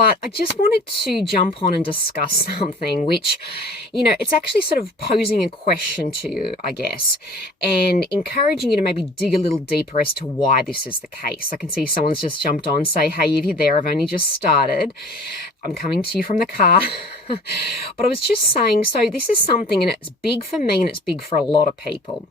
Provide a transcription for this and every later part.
But I just wanted to jump on and discuss something which, it's actually sort of posing a question to you, I guess, and encouraging you to maybe dig a little deeper as to why this is the case. I can see someone's just jumped on, say, hey, if you're there, I've only just started. I'm coming to you from the car. But I was just saying, so this is something, and it's big for me and it's big for a lot of people.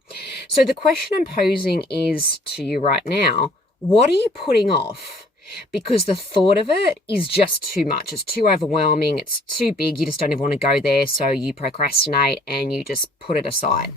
So the question I'm posing is to you right now, what are you putting off? Because the thought of it is just too much. It's too overwhelming. It's too big. You just don't even want to go there. So you procrastinate and you just put it aside.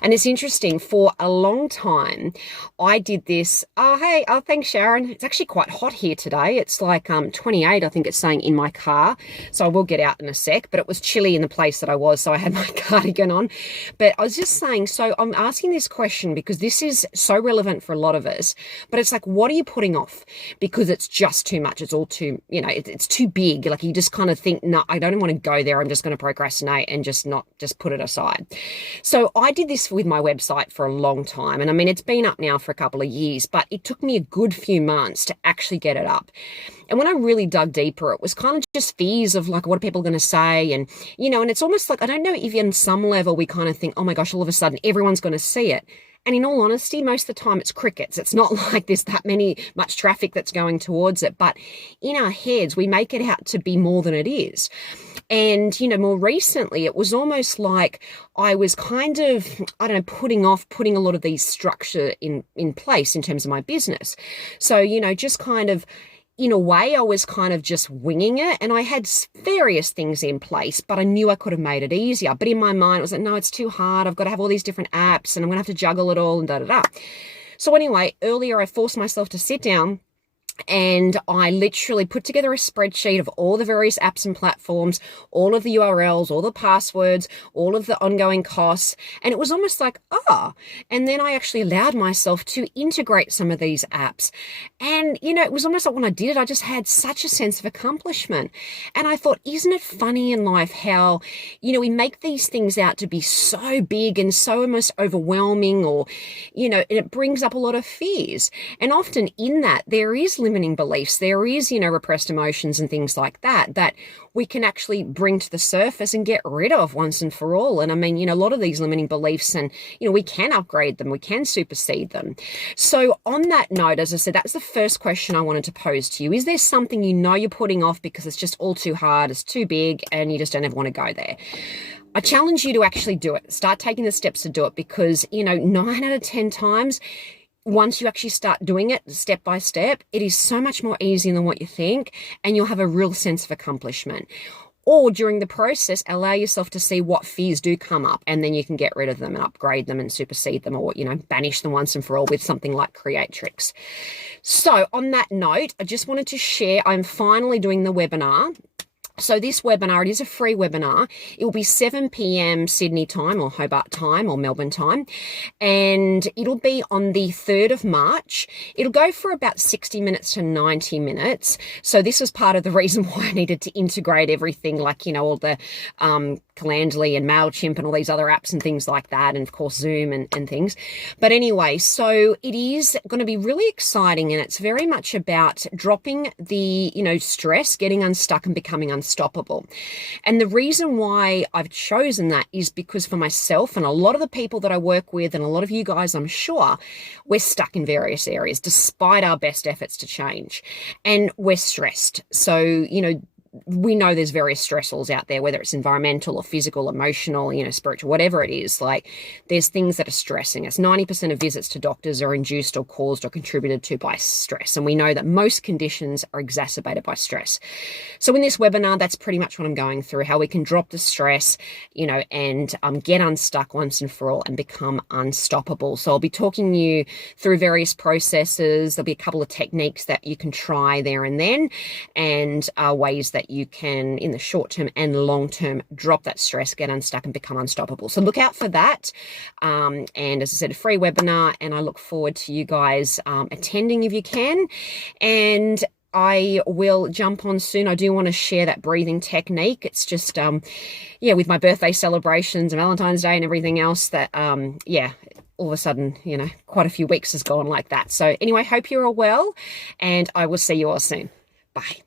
And it's interesting, for a long time, I did this. Thanks, Sharon. It's actually quite hot here today. It's like 28, I think it's saying, in my car. So I will get out in a sec, but it was chilly in the place that I was. So I had my cardigan on. But I was just saying, so I'm asking this question because this is so relevant for a lot of us. But it's like, what are you putting off? Because it's just too much. It's all too, it's too big. Like you just kind of think, no, I don't want to go there. I'm just going to procrastinate and just put it aside. So I did this with my website for a long time. And I mean, it's been up now for a couple of years, but it took me a good few months to actually get it up. And when I really dug deeper, it was kind of just fears of like, what are people going to say? And, and it's almost like, I don't know if on some level we kind of think, oh my gosh, all of a sudden everyone's going to see it. And in all honesty, most of the time it's crickets. It's not like there's much traffic that's going towards it. But in our heads, we make it out to be more than it is. And, more recently, it was almost like I was kind of, putting a lot of these structure in place in terms of my business. So, just kind of, in a way, I was kind of just winging it, and I had various things in place, but I knew I could have made it easier. But in my mind, it was like, no, it's too hard. I've got to have all these different apps and I'm going to have to juggle it all and da-da-da. So anyway, earlier I forced myself to sit down and I literally put together a spreadsheet of all the various apps and platforms, all of the URLs, all the passwords, all of the ongoing costs. And it was almost like, and then I actually allowed myself to integrate some of these apps. And, it was almost like when I did it, I just had such a sense of accomplishment. And I thought, isn't it funny in life how, we make these things out to be so big and so almost overwhelming, or, and it brings up a lot of fears. And often in that, there is limiting beliefs. There is, repressed emotions and things like that we can actually bring to the surface and get rid of once and for all. And I mean, a lot of these limiting beliefs, and, we can upgrade them, we can supersede them. So on that note, as I said, that's the first question I wanted to pose to you. Is there something you're putting off because it's just all too hard, it's too big, and you just don't ever want to go there? I challenge you to actually do it. Start taking the steps to do it, because, 9 out of 10 times, once you actually start doing it step by step, it is so much more easy than what you think, and you'll have a real sense of accomplishment. Or during the process, allow yourself to see what fears do come up, and then you can get rid of them and upgrade them and supersede them, or, banish them once and for all with something like Creatrix. So on that note, I just wanted to share, I'm finally doing the webinar. So this webinar, it is a free webinar. It will be 7 p.m. Sydney time, or Hobart time, or Melbourne time. And it'll be on the 3rd of March. It'll go for about 60 minutes to 90 minutes. So this was part of the reason why I needed to integrate everything, like, all the Calendly and MailChimp and all these other apps and things like that. And of course, Zoom and things. But anyway, so it is going to be really exciting. And it's very much about dropping the, stress, getting unstuck and becoming unstoppable. And the reason why I've chosen that is because for myself and a lot of the people that I work with, and a lot of you guys, I'm sure, we're stuck in various areas despite our best efforts to change. And we're stressed. So, we know there's various stressors out there, whether it's environmental or physical, emotional, spiritual, whatever it is. Like, there's things that are stressing us. 90% of visits to doctors are induced or caused or contributed to by stress. And we know that most conditions are exacerbated by stress. So in this webinar, that's pretty much what I'm going through, how we can drop the stress, and get unstuck once and for all and become unstoppable. So I'll be talking you through various processes. There'll be a couple of techniques that you can try there and then, and ways that you can, in the short term and long term, drop that stress, get unstuck and become unstoppable. So look out for that. And as I said, a free webinar, and I look forward to you guys attending if you can. And I will jump on soon. I do want to share that breathing technique. It's just, with my birthday celebrations and Valentine's Day and everything else that, all of a sudden, quite a few weeks has gone like that. So anyway, hope you're all well, and I will see you all soon. Bye.